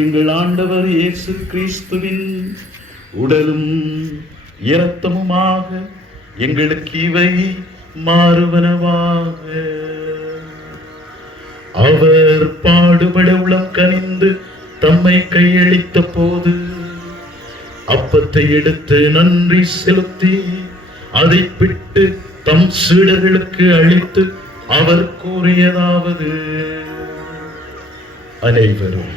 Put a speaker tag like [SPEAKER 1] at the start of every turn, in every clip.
[SPEAKER 1] எங்கள் ஆண்டவர் இயேசு கிறிஸ்துவின் உடலும் இரத்தமுமாக எங்களுக்கு இவை மாறுவனவாக. அவர் பாடுபட உளம் கனிந்து தம்மை கையளித்த போது அப்பத்தை எடுத்து நன்றி செலுத்தி அதை பிட்டு தம் சீடர்களுக்கு அளித்து அவர் கூறியதாவது. அனைவரும்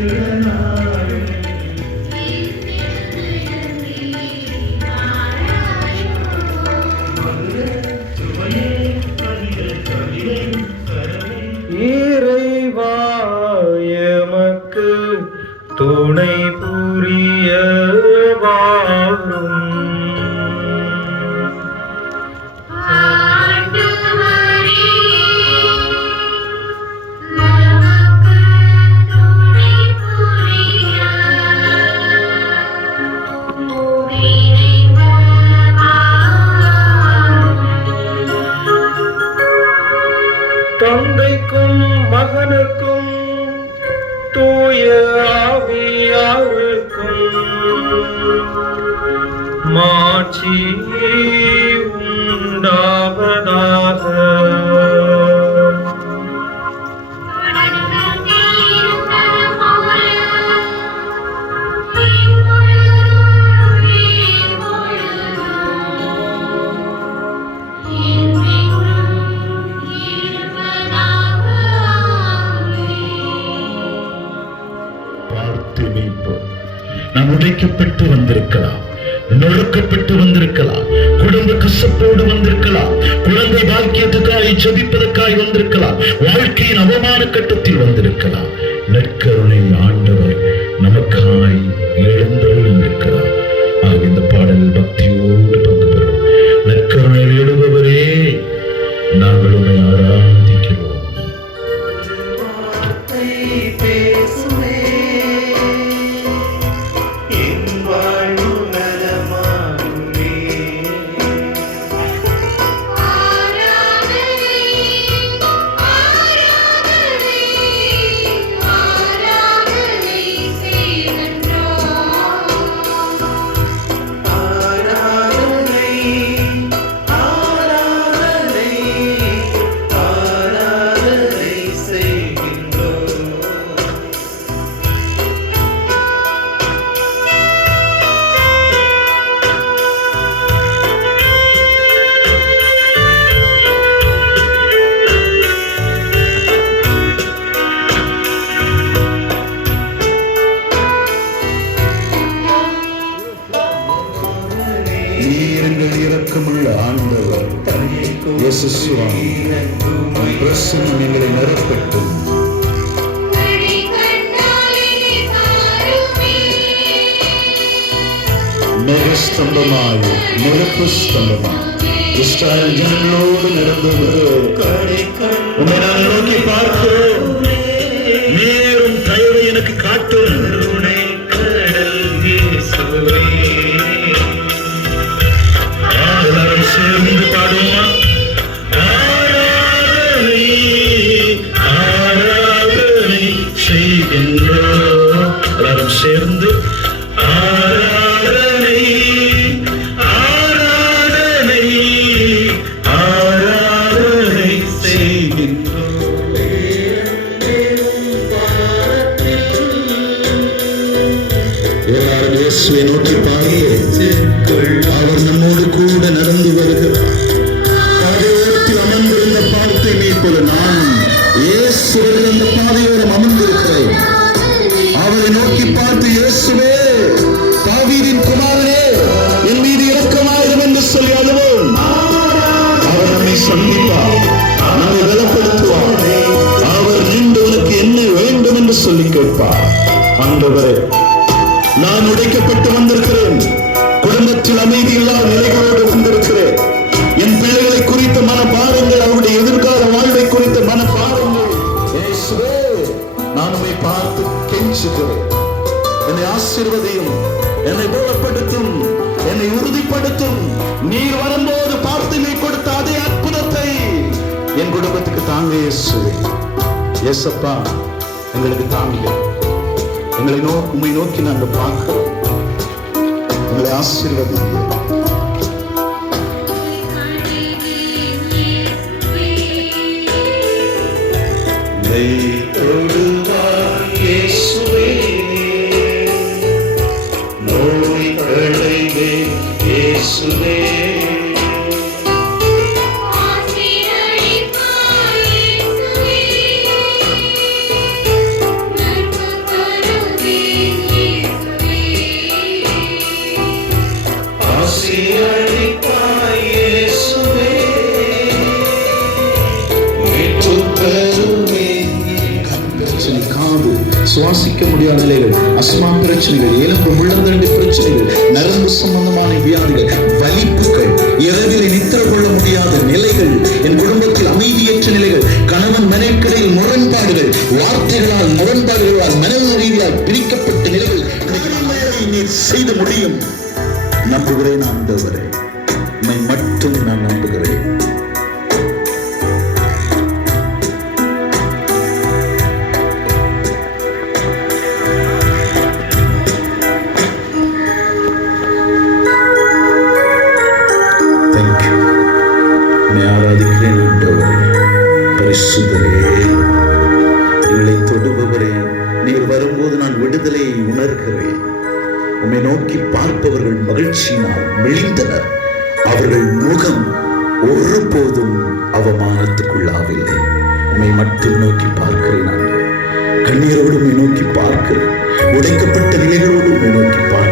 [SPEAKER 2] Yeah. தந்தைக்கும் மகனுக்கும் தூய ஆவி மாட்சி உண்டாவதாக.
[SPEAKER 1] நாம் உடைக்கப்பட்டு வந்திருக்கலாம். நொறுக்கப்பட்டு வந்திருக்கலாம். குடும்ப கசப்போடு வந்திருக்கலாம். குழந்தை பாக்கியத்துக்காய் செபிப்பதற்காய் வந்திருக்கலாம். வாழ்க்கையின் அவமான கட்டத்தில் வந்திருக்கலாம். நற்கருணை
[SPEAKER 3] இரக்கமுள்ள ஆண்டவர் யசஸ்வாமி பிரசனம் எங்களை
[SPEAKER 4] நிறப்பட்டும் മേഘസ്തംഭമായി നിരപ്പ് സ്തംഭമായി ഇസ്രായേൽ
[SPEAKER 1] ജനങ്ങളോട് നടന്നത് ഉമ്മ നോക്കി പാർത്ത് நம்மோடு கூட நடந்து வருகிறார். பாதையோரத்தில் அமர்ந்திருந்த பார்த்தை நீ போல நான் இயேசு அந்த பாதையோரம் அமர்ந்திருக்கிறேன். அவரை நோக்கி பார்த்து இயேசுவே தாவீதின் குமாரனே என் மீது இரக்கமாயிரும் என்று சொல்லி அழுவோம். அவர் நம்மை சந்திப்பார் நம்மை பலப்படுத்துவார். அவர் நின்று உனக்கு என்ன வேண்டும் என்று சொல்லி கேட்பார். ஆண்டவரே நான் உடைக்கப்பட்டு வந்திருக்கிறேன் உறுதிப்படுத்தும் நீர் வரும்போது பார்த்து நீ கொடுத்த அதே அற்புதத்தை என் குடும்பத்துக்கு தாங்க இயேசுவே எங்களுக்கு தாங்க. எங்களை நோ உண்மை நோக்கி நாங்கள் பார்க்கிறோம். உங்களை ஆசீர்வதிங்க. பிரச்சனை சுவாசிக்க முடியாத நிலைகள் அஸ்மா பிரச்சனைகள் எலும்பு முள்ளந்தண்டு பிரச்சனைகள் நரம்பு சம்பந்தமான வியாதிகள் வலிப்புகள் இரவில் நித்திர கொள்ள முடியாத நிலைகள் என் குடும்பத்தில் எப்போதும் அவமானத்துக்குள்ளாவில்லை. உன்னை மட்டும் நோக்கி பார்க்கிறேன் நான் கண்ணீரோடு உம்மை நோக்கி பார்க்கிறேன். உடைக்கப்பட்ட நிலைகளோடு நோக்கி பார்க்கிறேன்.